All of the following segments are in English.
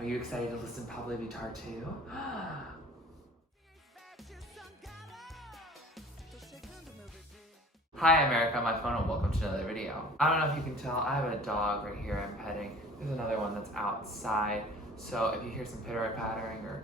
Are you excited to listen to Pabllo Vittar too? Hi America, my phone, and welcome to another video. I don't know if you can tell, I have a dog right here I'm petting. There's another one that's outside, so if you hear some pitter-pattering or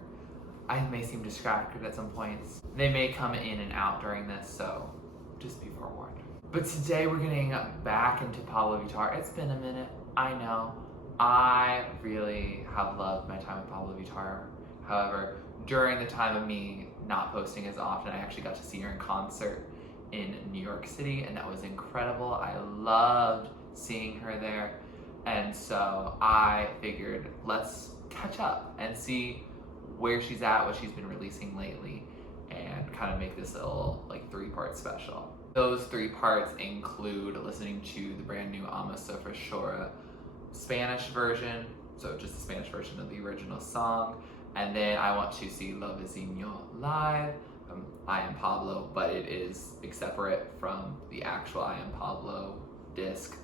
I may seem distracted at some points, they may come in and out during this, so just be forewarned. But today we're getting back into Pabllo Vittar. It's been a minute, I know. I really have loved my time with Pabllo Vittar. However, during the time of me not posting as often, I actually got to see her in concert in New York City, and that was incredible. I loved seeing her there, and so I figured let's catch up and see where she's at, what she's been releasing lately, and kind of make this a little like 3-part special. Those 3 parts include listening to the brand new Sofre Chora Spanish version, so just the Spanish version of the original song, and then I want to see Lovezinho live. I Am Pabllo, but it is separate from the actual I Am Pabllo disc.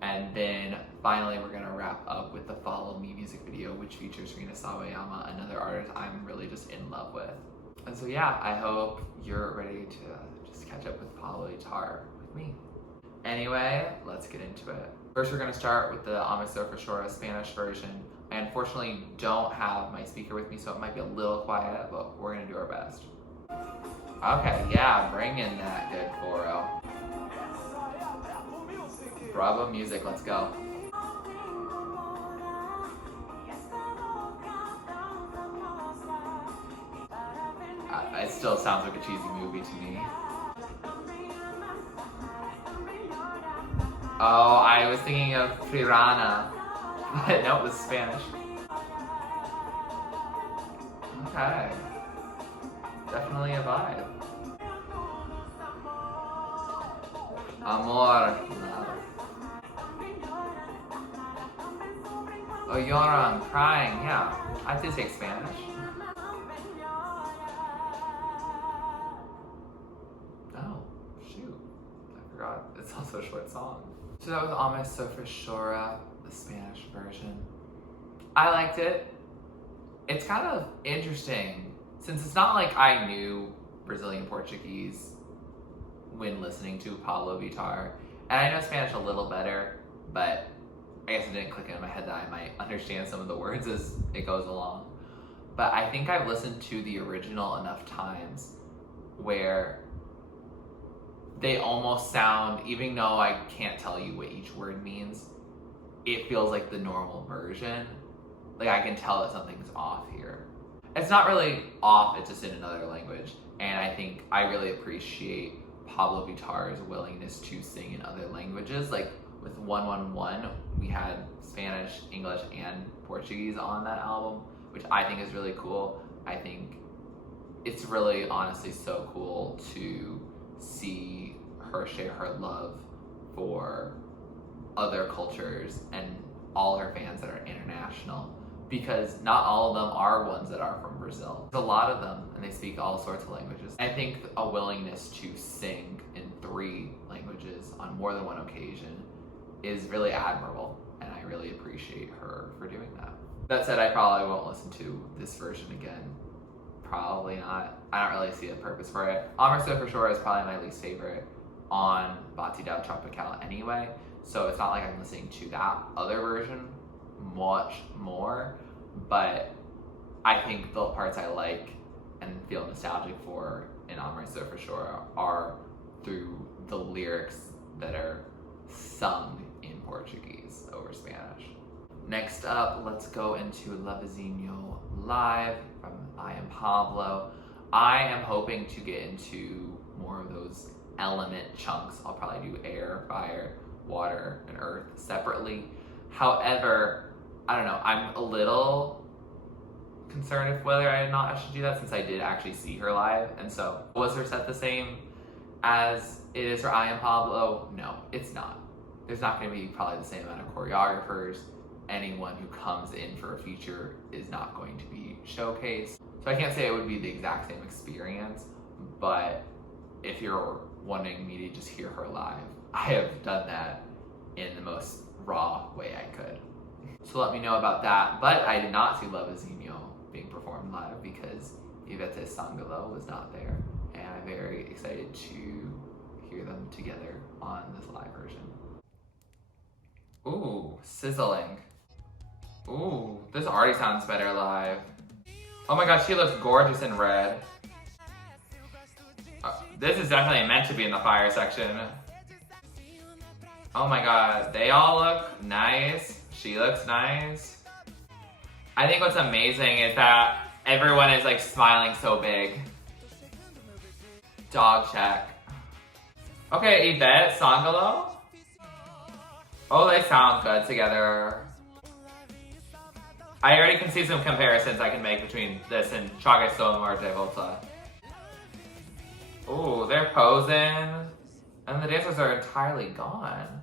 And then finally we're gonna wrap up with the Follow Me music video, which features Rina Sawayama, another artist I'm really just in love with. And so yeah, I hope you're ready to just catch up with Pabllo Vittar with me. Anyway, let's get into it. First we're gonna start with the Sofre Chora Spanish version. I unfortunately don't have my speaker with me, so it might be a little quiet, but we're gonna do our best. Okay, yeah, bring in that good Foro. Bravo music, let's go. It still sounds like a cheesy movie to me. Oh, I was thinking of Piranha, but no, it was Spanish. Okay. Definitely a vibe. Amor. Oh, Yora, I'm crying. Yeah, I did take Spanish. Oh, shoot. I forgot. It's also a short song. So that was Sofre Chora, the Spanish version. I liked it. It's kind of interesting, since it's not like I knew Brazilian Portuguese when listening to Pabllo Vittar, and I know Spanish a little better, but I guess it didn't click in my head that I might understand some of the words as it goes along. But I think I've listened to the original enough times where they almost sound, even though I can't tell you what each word means, it feels like the normal version. Like I can tell that something's off here. It's not really off, it's just in another language. And I think I really appreciate Pabllo Vittar's willingness to sing in other languages. Like with 111, we had Spanish, English, and Portuguese on that album, which I think is really cool. I think it's really honestly so cool to see her share her love for other cultures and all her fans that are international, because not all of them are ones that are from Brazil. There's a lot of them, and they speak all sorts of languages. I think a willingness to sing in 3 languages on more than one occasion is really admirable, and I really appreciate her for doing that. That said, I probably won't listen to this version again. Probably not. I don't really see a purpose for it. Sofre Chora is probably my least favorite on Untitled Chapter anyway, so it's not like I'm listening to that other version much more, but I think the parts I like and feel nostalgic for in Sofre Chora are through the lyrics that are sung in Portuguese over Spanish. Next up, let's go into Lovezinho live from I Am Pabllo. I am hoping to get into more of those element chunks. I'll probably do air, fire, water, and earth separately. However, I don't know, I'm a little concerned if whether or not I should do that, since I did actually see her live. And so, was her set the same as it is for I Am Pabllo? No, it's not. There's not going to be probably the same amount of choreographers. Anyone who comes in for a feature is not going to be showcased. So I can't say it would be the exact same experience, but if you're wanting me to just hear her live, I have done that in the most raw way I could. So let me know about that. But I did not see Lovezinho being performed live because Yvette Sangalo was not there. And I'm very excited to hear them together on this live version. Ooh, sizzling. Ooh, this already sounds better live. Oh my god, she looks gorgeous in red. This is definitely meant to be in the fire section. Oh my god, they all look nice. She looks nice. I think what's amazing is that everyone is like smiling so big. Dog check. Okay, Yvette Sangalo. Oh, they sound good together. I already can see some comparisons I can make between this and TurtleStormer de Volta. Ooh, they're posing. And the dancers are entirely gone.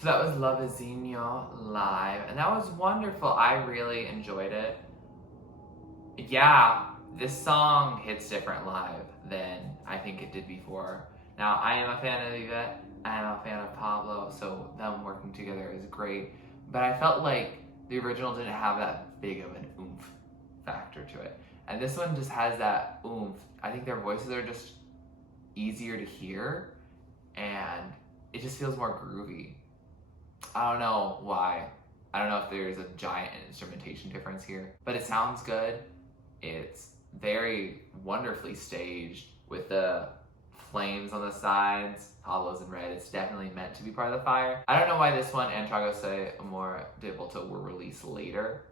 So that was Lovezinho live, and that was wonderful. I really enjoyed it. Yeah, this song hits different live than I think it did before. Now, I am a fan of Yvette, I am a fan of Pabllo, so them working together is great. But I felt like the original didn't have that big of an oomph factor to it. And this one just has that oomph. I think their voices are just easier to hear, and it just feels more groovy. I don't know why. I don't know if there's a giant instrumentation difference here, but it sounds good. It's very wonderfully staged with the flames on the sides. Pabllo's in red. It's definitely meant to be part of the fire. I don't know why this one and TurtleStormer de Volta were released later.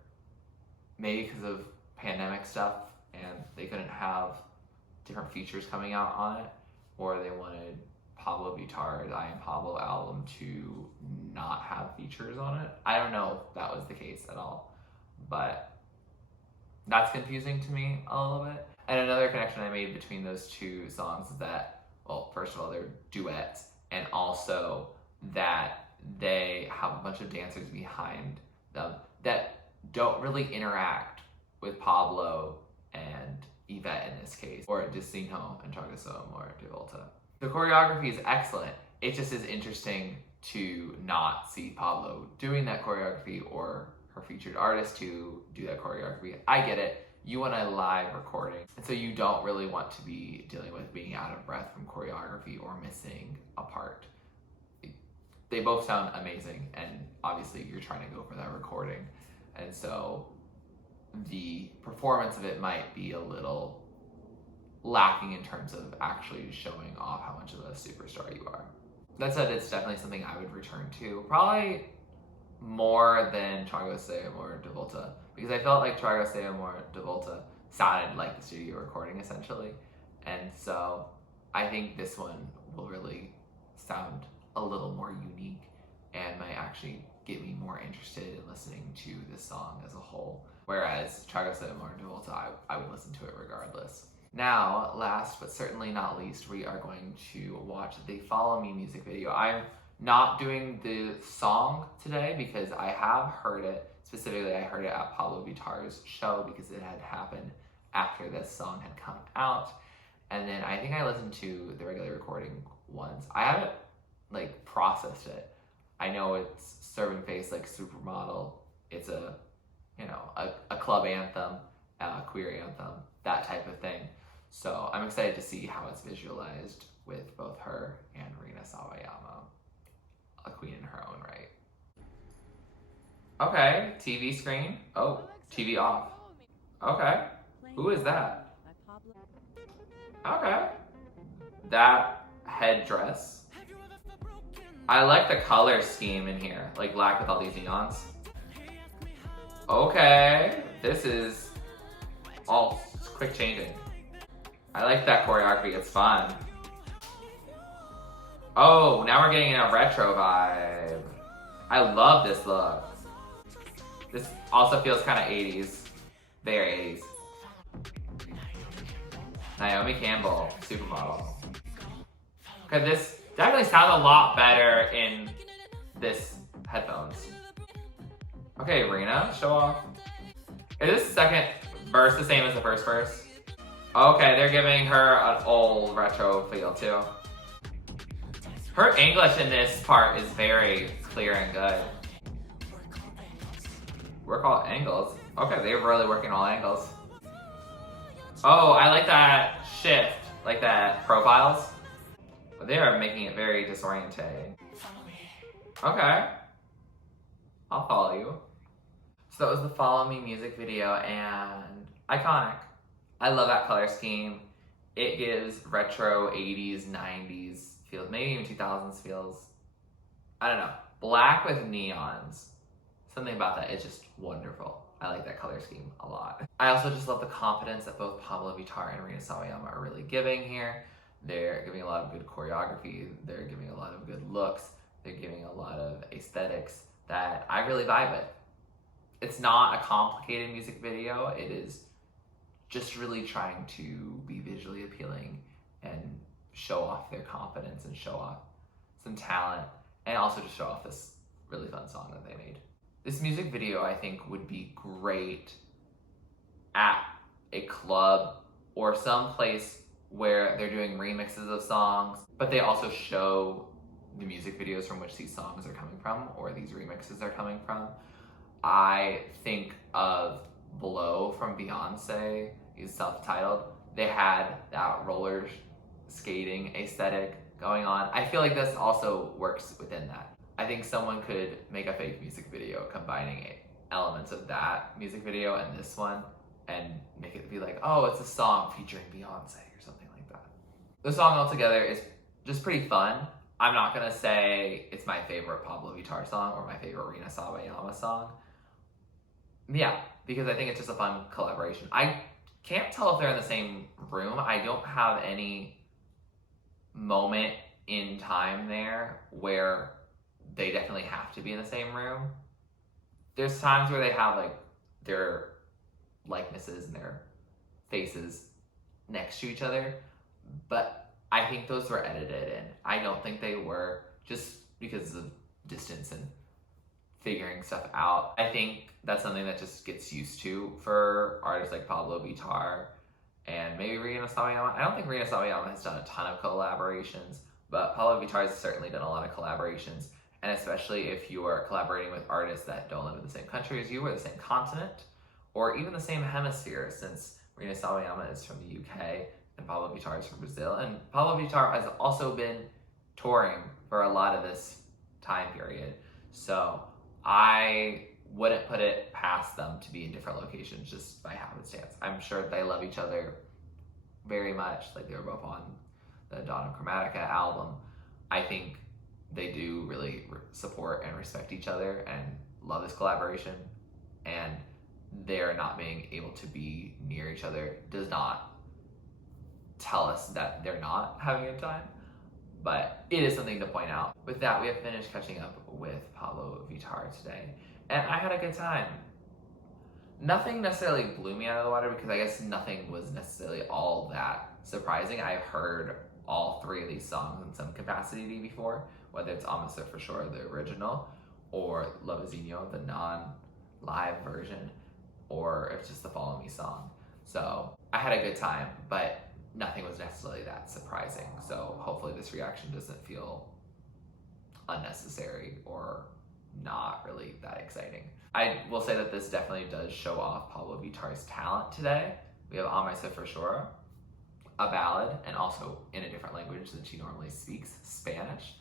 Maybe because of pandemic stuff and they couldn't have different features coming out on it, or they wanted Pabllo Vittar's I Am Pabllo album to not have features on it. I don't know if that was the case at all, but that's confusing to me a little bit. And another connection I made between those two songs is that, well, first of all, they're duets, and also that they have a bunch of dancers behind them that don't really interact with Pabllo and Yvette in this case, or Lovezinho and TurtleStormer de Volta. The choreography is excellent. It just is interesting to not see Pabllo doing that choreography or her featured artist to do that choreography. I get it. You want a live recording, and so you don't really want to be dealing with being out of breath from choreography or missing a part. They both sound amazing, and obviously you're trying to go for that recording. And so the performance of it might be a little lacking in terms of actually showing off how much of a superstar you are. That said, it's definitely something I would return to, probably more than TurtleStormer de Volta, because I felt like TurtleStormer de Volta sounded like the studio recording essentially, and so I think this one will really sound a little more unique and might actually get me more interested in listening to this song as a whole, whereas TurtleStormer de Volta, I would listen to it regardless. Now, last but certainly not least, we are going to watch the Follow Me music video. I'm not doing the song today because I have heard it. Specifically, I heard it at Pabllo Vittar's show because it had happened after this song had come out. And then I think I listened to the regular recording once. I haven't like processed it. I know it's Serving Face like Supermodel. It's a, you know, a club anthem, a queer anthem, that type of thing. So I'm excited to see how it's visualized with both her and Rina Sawayama, a queen in her own right. Okay, TV screen. Oh, TV off. Okay, who is that? Okay, that headdress. I like the color scheme in here, like black with all these neons. Okay, this is all quick changing. I like that choreography, it's fun. Oh, now we're getting a retro vibe. I love this look. This also feels kind of 80s. Very 80s. Naomi Campbell, Supermodel. Okay, this definitely sounds a lot better in this headphones. Okay, Rina, show off. Is this second verse the same as the first verse? Okay, they're giving her an old retro feel too. Her English in this part is very clear and good. work all angles. Okay, they're really working all angles. Oh, I like that shift, like that profiles. They are making it very disorientating. Okay, I'll follow you. So that was the Follow Me music video, and iconic. I love that color scheme. It gives retro 80s, 90s feels, maybe even 2000s feels. I don't know. Black with neons. Something about that is just wonderful. I like that color scheme a lot. I also just love the confidence that both Pabllo Vittar and Rina Sawayama are really giving here. They're giving a lot of good choreography. They're giving a lot of good looks. They're giving a lot of aesthetics that I really vibe with. It's not a complicated music video. It is just really trying to be visually appealing and show off their confidence and show off some talent, and also just show off this really fun song that they made. This music video, I think, would be great at a club or some place where they're doing remixes of songs, but they also show the music videos from which these songs are coming from, or these remixes are coming from. I think of Blow from Beyonce, is self-titled. They had that roller skating aesthetic going on. I feel like this also works within that. I think someone could make a fake music video combining elements of that music video and this one and make it be like, oh, it's a song featuring Beyonce or something like that. The song altogether is just pretty fun. I'm not gonna say it's my favorite Pabllo Vittar song or my favorite Rina Sawayama song. Yeah, because I think it's just a fun collaboration. I can't tell if they're in the same room. I don't have any moment in time there where they definitely have to be in the same room. There's times where they have like their likenesses and their faces next to each other, but I think those were edited in. I don't think they were, just because of distance and figuring stuff out. I think that's something that just gets used to for artists like Pabllo Vittar and maybe Rina Sawayama. I don't think Rina Sawayama has done a ton of collaborations, but Pabllo Vittar has certainly done a lot of collaborations. And especially if you are collaborating with artists that don't live in the same country as you, or the same continent, or even the same hemisphere, since Rina Sawayama is from the UK and Pabllo Vittar is from Brazil. And Pabllo Vittar has also been touring for a lot of this time period. So I wouldn't put it past them to be in different locations just by happenstance. I'm sure they love each other very much. Like, they were both on the Dawn of Chromatica album. I think they do really support and respect each other and love this collaboration, and they're not being able to be near each other does not tell us that they're not having a good time, but it is something to point out. With that, we have finished catching up with Pabllo Vittar today, and I had a good time. Nothing necessarily blew me out of the water, because I guess nothing was necessarily all that surprising. I've heard all three of these songs in some capacity before, whether it's Sofre Chora, the original, or Lovezinho, the non-live version, or if it's just the Follow Me song. So I had a good time, but nothing was necessarily that surprising. So hopefully this reaction doesn't feel unnecessary or not really that exciting. I will say that this definitely does show off Pabllo Vittar's talent today. We have Sofre Chora, a ballad, and also in a different language than she normally speaks, Spanish.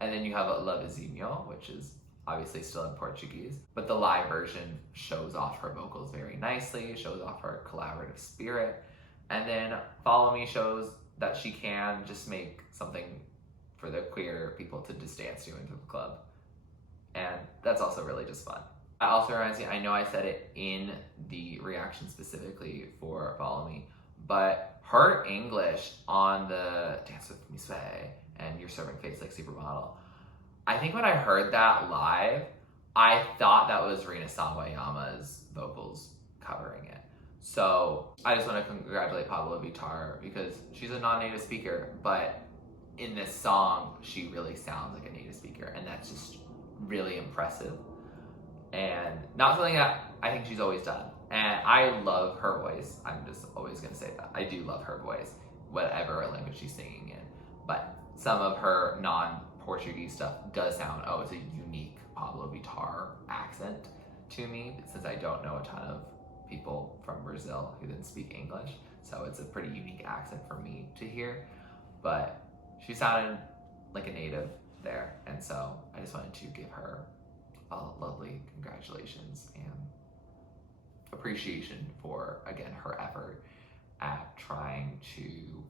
And then you have Lovezinho, which is obviously still in Portuguese, but the live version shows off her vocals very nicely, shows off her collaborative spirit. And then Follow Me shows that she can just make something for the queer people to just dance to into the club. And that's also really just fun. I also reminds me, I know I said it in the reaction specifically for Follow Me, but her English on the Dance With Me Sway and You're Serving Face Like Supermodel, I think when I heard that live, I thought that was Rina Sawayama's vocals covering it. So I just want to congratulate Pabllo Vittar, because she's a non-native speaker, but in this song, she really sounds like a native speaker, and that's just really impressive. And not something that I think she's always done. And I love her voice. I'm just always gonna say that. I do love her voice, whatever language she's singing in. But some of her non-Portuguese stuff does sound, oh, it's a unique Pabllo Vittar accent. to me since I don't know a ton of people from Brazil who didn't speak English, so it's a pretty unique accent for me to hear, but she sounded like a native there, and so I just wanted to give her a lovely congratulations and appreciation for, again, her effort at trying to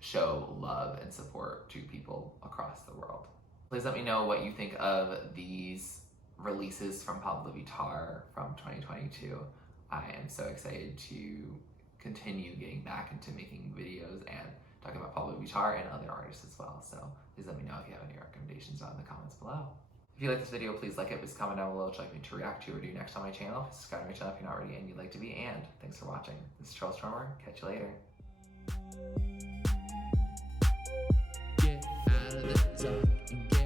show love and support to people across the world. Please let me know what you think of these releases from Pabllo Vittar from 2022. I am so excited to continue getting back into making videos and talking about Pabllo Vittar and other artists as well. So please let me know if you have any recommendations down in the comments below. If you like this video, please like it, please comment down below what you'd like me to react to or do next on my channel. Subscribe to my channel if you're not already and you'd like to be, and thanks for watching. This is TurtleStormer, catch you later. Get out of the dark and get